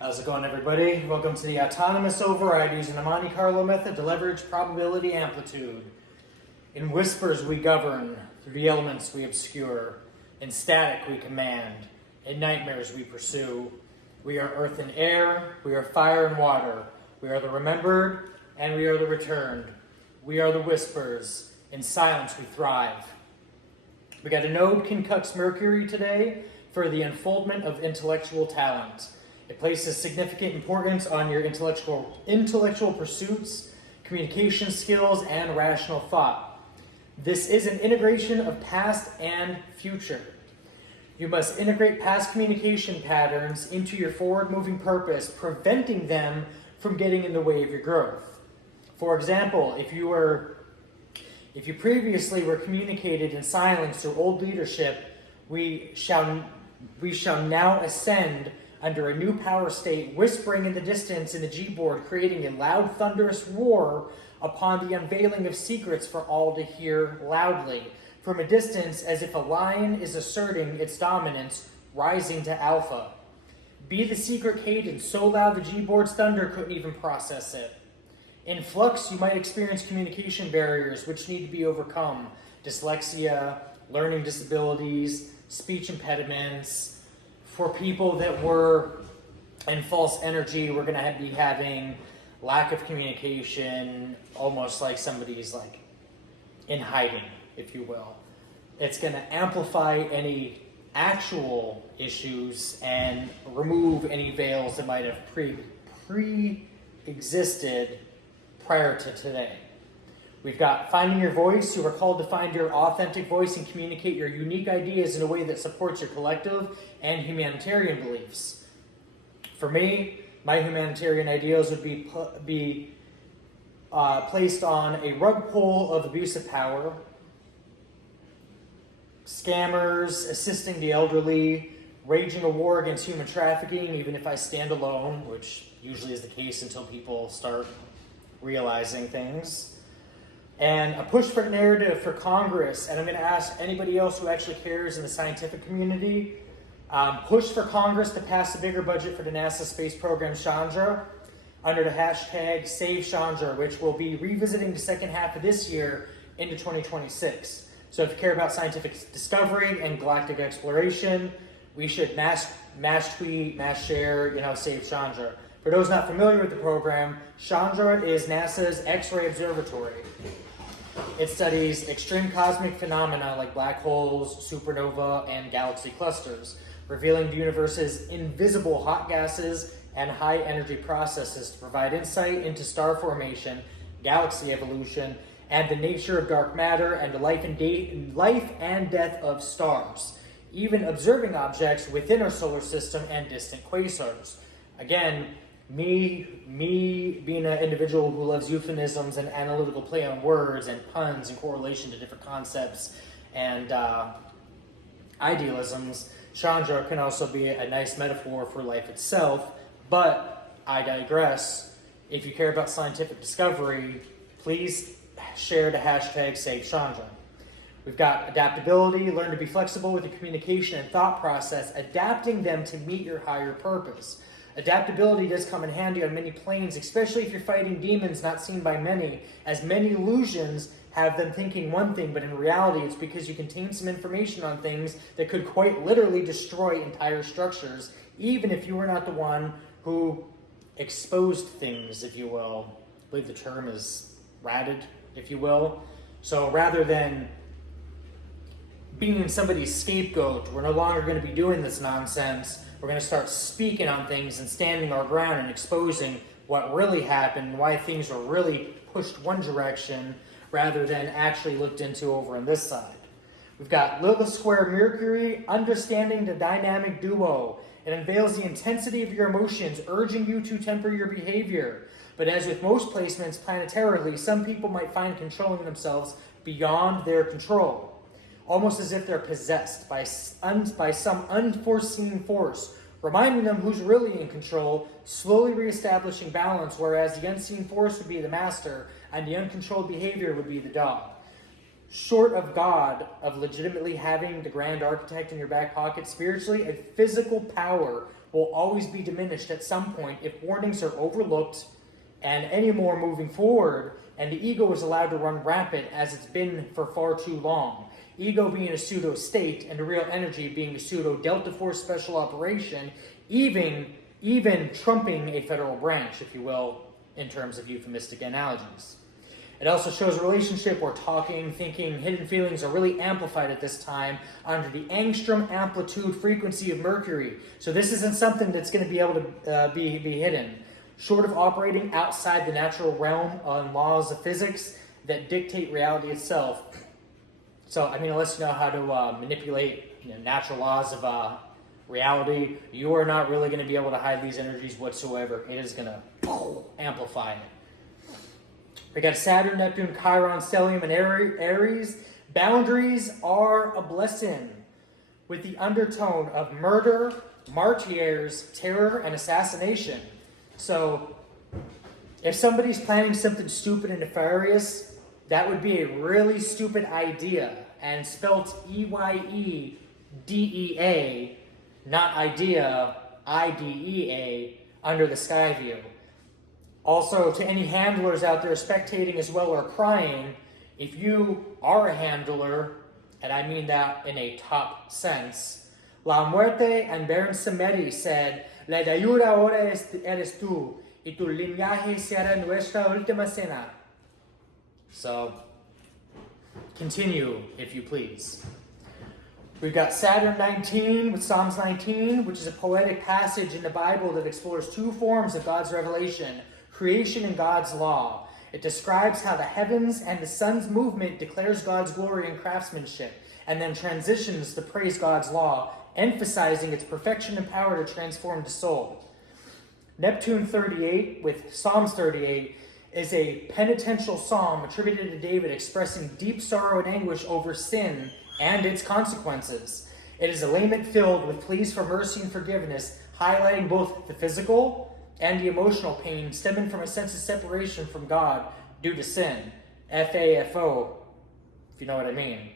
How's it going, everybody? Welcome to the autonomous override using the Monte Carlo method to leverage probability amplitude. In whispers we govern, through the elements we obscure. In static we command, in nightmares we pursue. We are earth and air, we are fire and water. We are the remembered, and we are the returned. We are the whispers, in silence we thrive. We got a node concucts Mercury today for the unfoldment of intellectual talent. It places significant importance on your intellectual pursuits, communication skills, and rational thought. This is an integration of past and future. You must integrate past communication patterns into your forward-moving purpose, preventing them from getting in the way of your growth. For example, if you previously were communicated in silence through old leadership, we shall now ascend under a new power state, whispering in the distance in the G-board, creating a loud, thunderous roar upon the unveiling of secrets for all to hear loudly. From a distance, as if a lion is asserting its dominance, rising to alpha. Be the secret cadence so loud the G-board's thunder couldn't even process it. In flux, you might experience communication barriers which need to be overcome. Dyslexia, learning disabilities, speech impediments. For people that were in false energy, we're going to be having lack of communication, almost like somebody's like in hiding, if you will. It's going to amplify any actual issues and remove any veils that might have pre-existed prior to today. We've got finding your voice. You are called to find your authentic voice and communicate your unique ideas in a way that supports your collective and humanitarian beliefs. For me, my humanitarian ideals would be placed on a rug pull of abusive power, scammers, assisting the elderly, waging a war against human trafficking, even if I stand alone, which usually is the case until people start realizing things. And a push for narrative for Congress, and I'm going to ask anybody else who actually cares in the scientific community, push for Congress to pass a bigger budget for the NASA space program Chandra under the hashtag Save Chandra, which will be revisiting the second half of this year into 2026. So if you care about scientific discovery and galactic exploration, we should mass tweet, mass share, Save Chandra. For those not familiar with the program, Chandra is NASA's X-ray observatory. It studies extreme cosmic phenomena like black holes, supernova, and galaxy clusters, revealing the universe's invisible hot gases and high-energy processes to provide insight into star formation, galaxy evolution, and the nature of dark matter and the life and death of stars, even observing objects within our solar system and distant quasars. Again, me being an individual who loves euphemisms and analytical play on words and puns and correlation to different concepts and idealisms, Chandra can also be a nice metaphor for life itself, but I digress. If you care about scientific discovery, please share the hashtag Save Chandra. We've got adaptability, learn to be flexible with your communication and thought process, adapting them to meet your higher purpose. Adaptability does come in handy on many planes, especially if you're fighting demons not seen by many, as many illusions have them thinking one thing, but in reality it's because you contain some information on things that could quite literally destroy entire structures, even if you were not the one who exposed things, if you will. I believe the term is ratted, if you will. So rather than being somebody's scapegoat, we're no longer going to be doing this nonsense. We're going to start speaking on things and standing our ground and exposing what really happened, why things were really pushed one direction rather than actually looked into over on this side. We've got Lilith Square Mercury, understanding the dynamic duo. It unveils the intensity of your emotions, urging you to temper your behavior. But as with most placements planetarily, some people might find controlling themselves beyond their control, almost as if they're possessed by some unforeseen force, reminding them who's really in control, slowly reestablishing balance, whereas the unseen force would be the master and the uncontrolled behavior would be the dog. Short of God, of legitimately having the grand architect in your back pocket, spiritually, a physical power will always be diminished at some point if warnings are overlooked and any more moving forward, and the ego is allowed to run rampant as it's been for far too long. Ego being a pseudo-state and the real energy being a pseudo-Delta Force special operation, even trumping a federal branch, if you will, in terms of euphemistic analogies. It also shows a relationship where talking, thinking, hidden feelings are really amplified at this time under the angstrom amplitude frequency of Mercury. So this isn't something that's going to be able to be hidden. Short of operating outside the natural realm on laws of physics that dictate reality itself. So, unless you know how to manipulate natural laws of reality, you are not really going to be able to hide these energies whatsoever. It is going to amplify it. We got Saturn, Neptune, Chiron, Stellium, and Aries. Boundaries are a blessing, with the undertone of murder, martyrs, terror, and assassination. So, if somebody's planning something stupid and nefarious, that would be a really stupid idea, and spelt E-Y-E-D-E-A, not idea, I-D-E-A, under the sky view. Also, to any handlers out there spectating as well or crying, if you are a handler, and I mean that in a top sense, La Muerte and Baron Samedi said, La dayura ahora eres tú, y tu linaje será nuestra última cena. So, continue, if you please. We've got Saturn 19 with Psalms 19, which is a poetic passage in the Bible that explores two forms of God's revelation, creation and God's law. It describes how the heavens and the sun's movement declares God's glory and craftsmanship, and then transitions to praise God's law, emphasizing its perfection and power to transform the soul. Neptune 38 with Psalms 38 is a penitential psalm attributed to David expressing deep sorrow and anguish over sin and its consequences. It is a lament filled with pleas for mercy and forgiveness, highlighting both the physical and the emotional pain stemming from a sense of separation from God due to sin. F-A-F-O, if you know what I mean.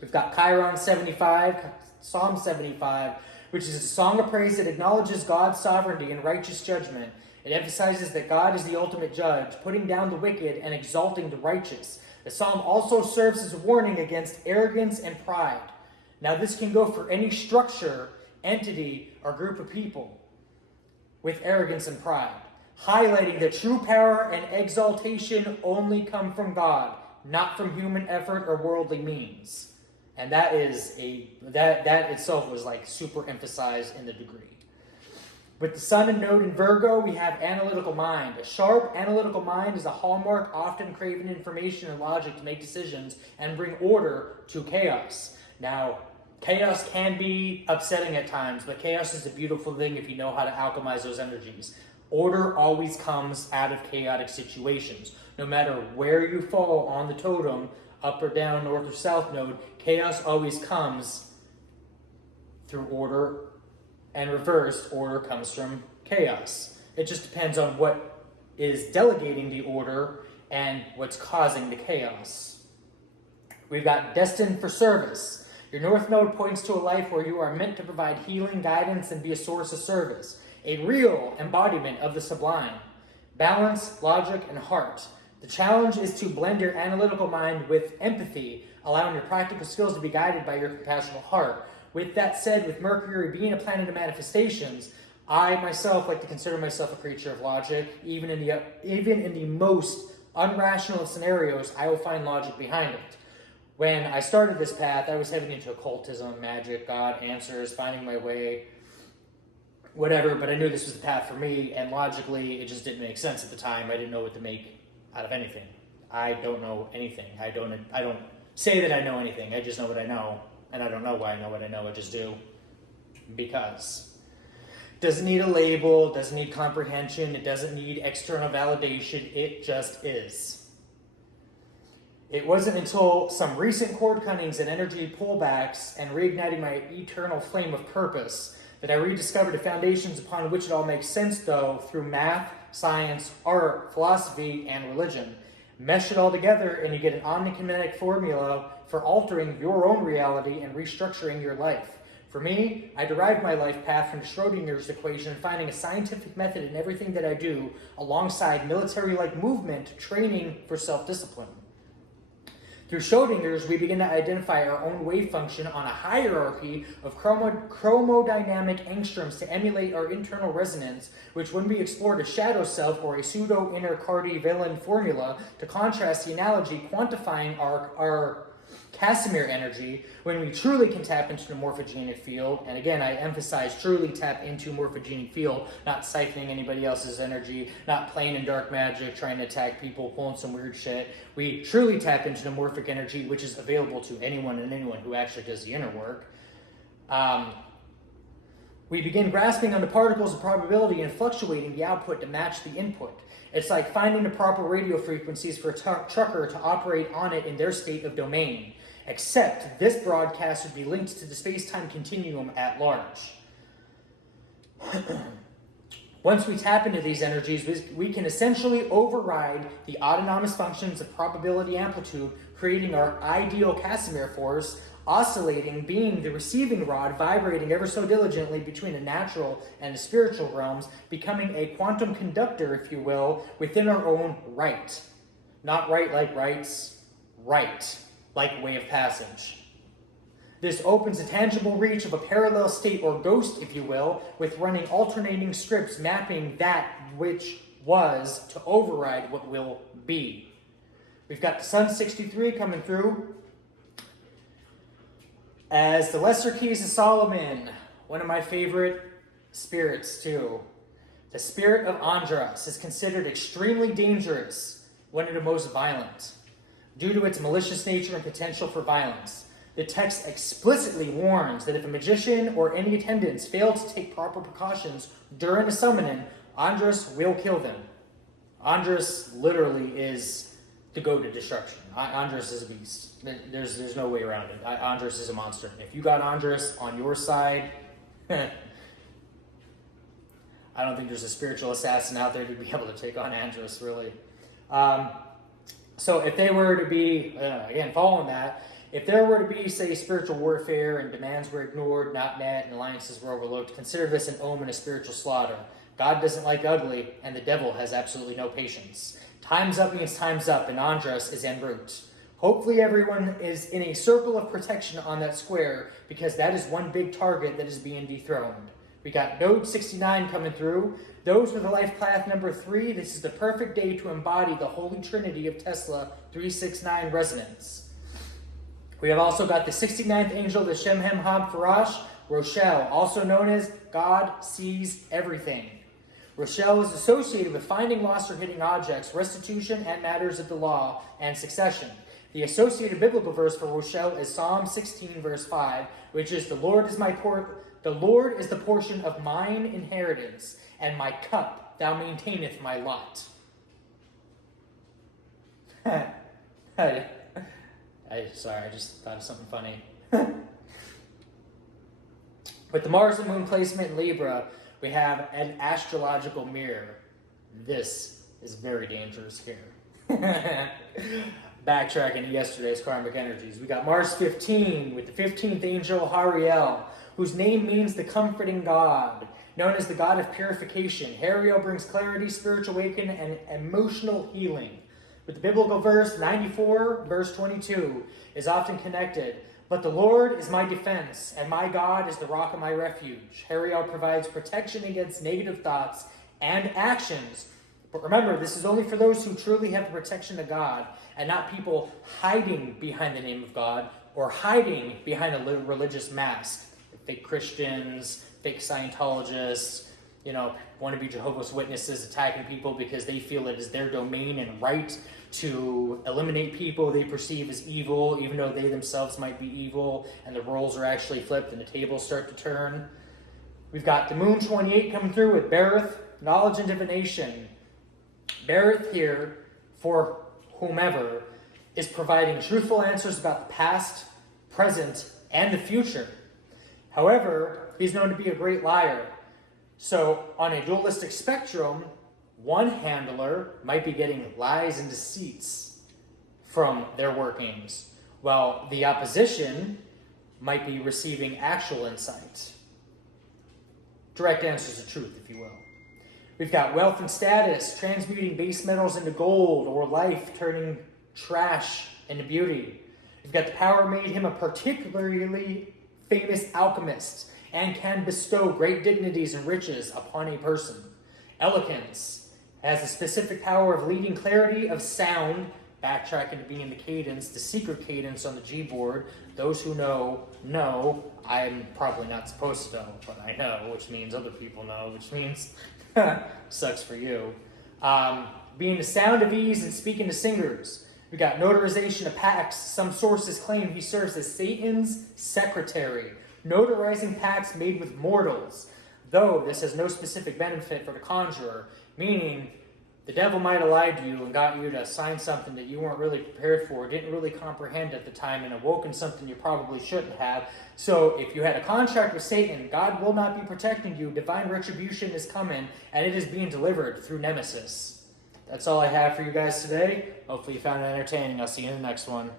We've got Chiron 75, Psalm 75, which is a song of praise that acknowledges God's sovereignty and righteous judgment. It emphasizes that God is the ultimate judge, putting down the wicked and exalting the righteous. The psalm also serves as a warning against arrogance and pride. Now, this can go for any structure, entity, or group of people with arrogance and pride, highlighting that true power and exaltation only come from God, not from human effort or worldly means. And that itself was like super emphasized in the degree. With the Sun and Node in Virgo, we have analytical mind. A sharp analytical mind is a hallmark, often craving information and logic to make decisions and bring order to chaos. Now, chaos can be upsetting at times, but chaos is a beautiful thing if you know how to alchemize those energies. Order always comes out of chaotic situations. No matter where you fall on the totem, up or down, north or south node, chaos always comes through order, and reversed order comes from chaos. It just depends on what is delegating the order and what's causing the chaos. We've got destined for service. Your north node points to a life where you are meant to provide healing, guidance, and be a source of service. A real embodiment of the sublime. Balance, logic, and heart. The challenge is to blend your analytical mind with empathy, allowing your practical skills to be guided by your compassionate heart. With that said, with Mercury being a planet of manifestations, I myself like to consider myself a creature of logic. Even in the most unrational of scenarios, I will find logic behind it. When I started this path, I was heading into occultism, magic, God, answers, finding my way, whatever, but I knew this was the path for me, and logically, it just didn't make sense at the time. I didn't know what to make out of anything. I don't know anything. I don't say that I know anything. I just know what I know, and I don't know why I know what I know. I just do because. Doesn't need a label, doesn't need comprehension, it doesn't need external validation, it just is. It wasn't until some recent cord cuttings and energy pullbacks and reigniting my eternal flame of purpose that I rediscovered the foundations upon which it all makes sense, though, through math, science, art, philosophy, and religion. Mesh it all together and you get an omnikinetic formula for altering your own reality and restructuring your life. For me, I derived my life path from Schrodinger's equation, finding a scientific method in everything that I do, alongside military-like movement training for self-discipline. Through Schrodinger's, we begin to identify our own wave function on a hierarchy of chromodynamic angstroms to emulate our internal resonance, which when we explored a shadow self or a pseudo-inner Cardi-Villain formula to contrast the analogy quantifying our Casimir energy, when we truly can tap into the morphogenic field, and again, I emphasize truly tap into morphogenic field, not siphoning anybody else's energy, not playing in dark magic, trying to attack people, pulling some weird shit. We truly tap into the morphic energy, which is available to anyone and anyone who actually does the inner work. We begin grasping on the particles of probability and fluctuating the output to match the input. It's like finding the proper radio frequencies for a trucker to operate on it in their state of domain. Except this broadcast would be linked to the space-time continuum at large. Once we tap into these energies, we can essentially override the autonomous functions of probability amplitude, creating our ideal Casimir force, oscillating, being the receiving rod, vibrating ever so diligently between the natural and the spiritual realms, becoming a quantum conductor, if you will, within our own right. Not right like rights, right like way of passage. This opens a tangible reach of a parallel state or ghost, if you will, with running alternating scripts mapping that which was to override what will be. We've got the Sun 63 coming through as the Lesser Keys of Solomon, one of my favorite spirits too. The spirit of Andros is considered extremely dangerous, one of the most violent, due to its malicious nature and potential for violence. The text explicitly warns that if a magician or any attendants fail to take proper precautions during a summoning, Andros will kill them. Andros literally is the go to destruction. Andros is a beast. There's no way around it. Andros is a monster. If you got Andros on your side, I don't think there's a spiritual assassin out there to be able to take on Andros, really. So if they were to be, again, following that, if there were to be, say, spiritual warfare and demands were ignored, not met, and alliances were overlooked, consider this an omen of spiritual slaughter. God doesn't like ugly, and the devil has absolutely no patience. Time's up means time's up, and Andros is en route. Hopefully everyone is in a circle of protection on that square, because that is one big target that is being dethroned. We got Node 69 coming through. Those with the life path number 3, this is the perfect day to embody the Holy Trinity of Tesla 369 resonance. We have also got the 69th angel, the Shemhem Hab Farash, Rochelle, also known as God sees everything. Rochelle is associated with finding lost or hidden objects, restitution, and matters of the law and succession. The associated biblical verse for Rochelle is Psalm 16, verse 5, which is, the Lord is the portion of mine inheritance, and my cup, thou maintaineth my lot. Sorry, I just thought of something funny. With the Mars and Moon placement in Libra, we have an astrological mirror. This is very dangerous here. Backtracking to yesterday's karmic energies. We got Mars 15 with the 15th angel Hariel, whose name means the comforting God, known as the God of purification. Hariel brings clarity, spiritual awakening, and emotional healing. With the biblical verse 94, verse 22, is often connected. But the Lord is my defense, and my God is the rock of my refuge. Hariel provides protection against negative thoughts and actions. But remember, this is only for those who truly have the protection of God, and not people hiding behind the name of God or hiding behind a religious mask. Fake Christians, fake Scientologists, wannabe Jehovah's Witnesses attacking people because they feel it is their domain and right to eliminate people they perceive as evil, even though they themselves might be evil, and the roles are actually flipped and the tables start to turn. We've got the Moon 28 coming through with Berith, knowledge and divination. Berith here, for whomever, is providing truthful answers about the past, present, and the future. However, he's known to be a great liar. So, on a dualistic spectrum, one handler might be getting lies and deceits from their workings, while the opposition might be receiving actual insight. Direct answers of truth, if you will. We've got wealth and status, transmuting base metals into gold, or life turning trash into beauty. We've got the power made him a particularly famous alchemist and can bestow great dignities and riches upon a person. Eloquence has the specific power of leading clarity of sound, backtracking to being the cadence, the secret cadence on the G-board. Those who know. I'm probably not supposed to know, but I know, which means other people know, which means sucks for you. Being the sound of ease and speaking to singers. We got notarization of pacts. Some sources claim he serves as Satan's secretary, notarizing pacts made with mortals, though this has no specific benefit for the conjurer, meaning the devil might have lied to you and got you to sign something that you weren't really prepared for, didn't really comprehend at the time, and awoken something you probably shouldn't have. So if you had a contract with Satan, God will not be protecting you. Divine retribution is coming, and it is being delivered through Nemesis. That's all I have for you guys today. Hopefully you found it entertaining. I'll see you in the next one.